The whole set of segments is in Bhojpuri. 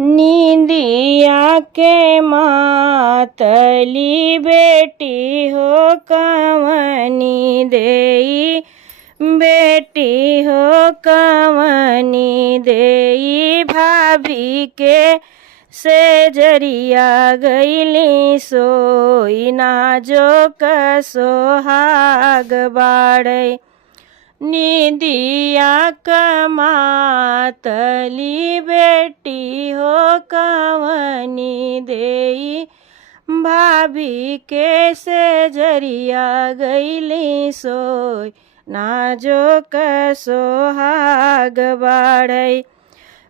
निंदिया के मातली बेटी हो कवनी देई, बेटी हो कवनी देई। भाभी के से जरिया गईली सोई, नाजो कसोहाग बाड़े। निंदिया कमातली बेटी हो कवनी देई, भाभी के से जरिया गईली सोई, नाजो कसोहाग बाड़े।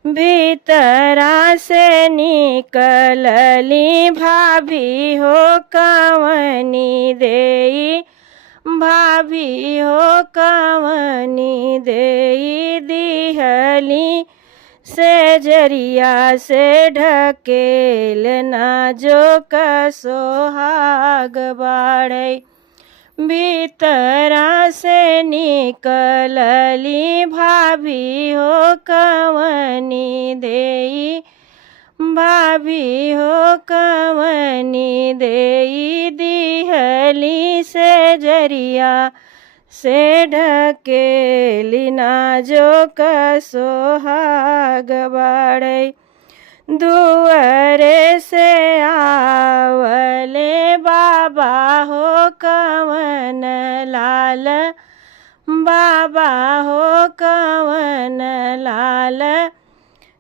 भीतरा से निकलली भाभी हो कवनी देई, भाभी हो कवनी देई। दिहली से जरिया से ढकेल, नाजो कसोहाग बाड़े। भीतरा से निकलली भाभी हो कवनी देई, भाभी हो कवनी देई। दिहली से जरिया से ढकेली, नाजो कसोहाग बाड़े। दुआरे से आवले बाबा हो कवन लाल, बाबा हो कवन लाल।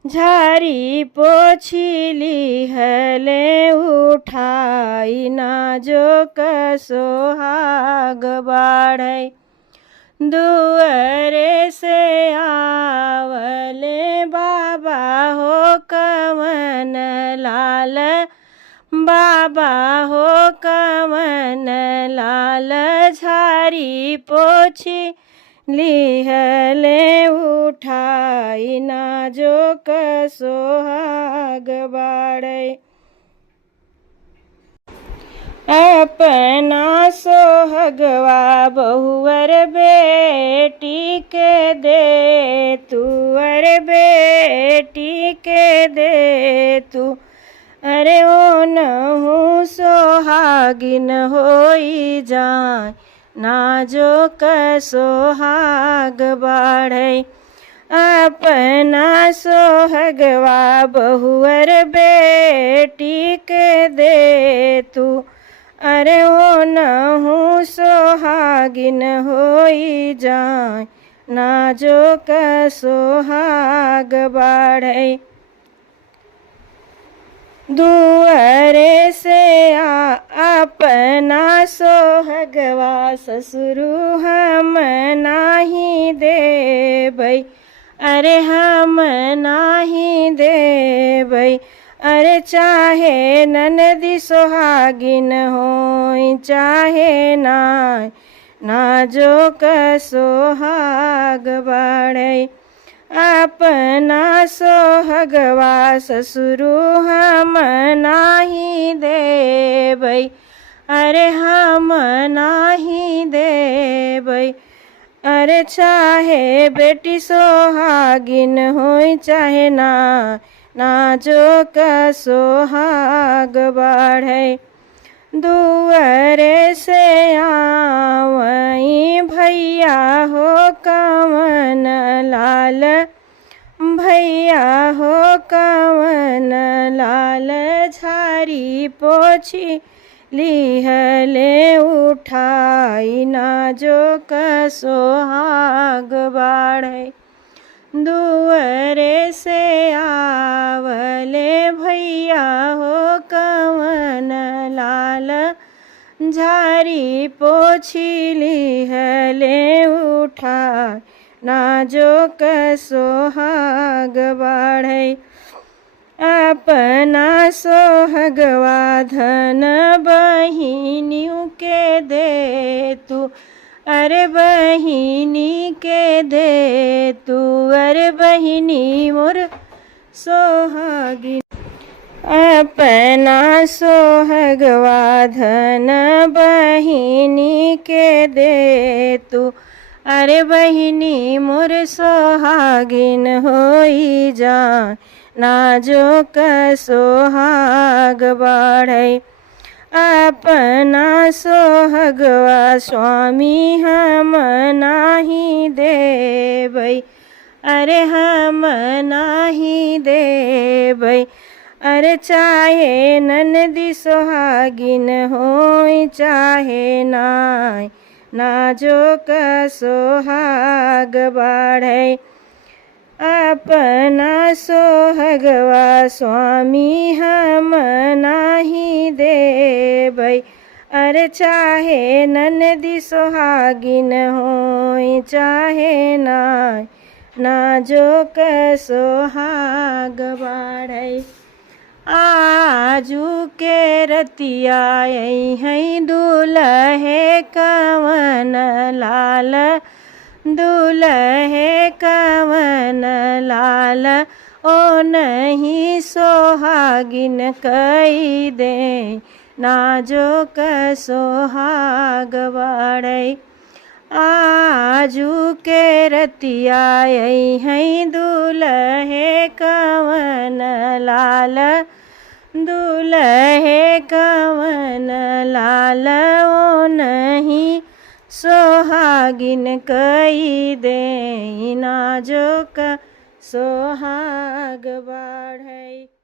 झारी पोछिली हले उठाई, नाजो कसोहाग बाड़े। दुआरे से आवले बाबा हो कवन लाल, बाबा हो कवन लाल। झारी पोछी लिहले उठाई, नाजो कसोहाग बाड़े। अपना सोहगवा बहुअर बेटी के दे तुअर बेटी के दे तू। अरे ओ नहु सोहागिन होई जाए, नाजो कसोहाग बाड़े। अपना सोहगवा बहुअर बेटी के दे तू। अरे ओ नहु सोहागिन होई जाए, नाजो कसोहाग बाड़े। दुआरे से अपना सोहगवा ससुरु हम नाही देबै, अरे हम नाही देबै। अरे चाहे ननदी सोहागिन होई चाहे नाय, नाजो कसोहाग बाड़े। अपना सोहगवा ससुरु हम नाही देबै, अरे हम नाही देबै। अरे चाहे बेटी सोहागिन होई चाहे ना, नाजो कसोहाग बाड़े। दुआरे से आवई भैया हो कवन लाल, भैया हो कवन लाल। झारी पोछी लिहले उठाई, नाजो कसोहाग बाड़े। दुआरे से आवले भैया हो कवन लाल, झारी पोछी लिहले उठाई, नाजो कसोहाग बाड़े। अपना सोहगवा धन बहिनियों के दे तू, अरे बहिनी के दे तू। अरे बहिनी मोर सोहागिन, अपना सोहगवा धन बहिनी के दे तू। अरे बहिनी मोर सोहागिन होई जान नाजोक सोहाग बाढ़ै अपना सोहगवा स्वामी हम नाही देबै अरे हम नाही देबै अरे चाहे ननदी सोहागिन होई चाहे नाय नाजोक सोहाग बाढ़ै अपना सोहगवा स्वामी हम नाही देबै अरे चाहे ननदी सोहागिन होई चाहे नाय नाजोक सोहाग बाढ़ै आजू के रतिया है दूल्हे कवन लाल दूल्हे कवन लाल ओ नहीं सोहागिन कई दे नाजोक सोहाग बाढ़ै आजू के रतिया है दूल्हे कवन लाल दूल्हे कवन लाल ओ नहीं सोहागिन कई दे नाजोक सोहाग बाढ़ै।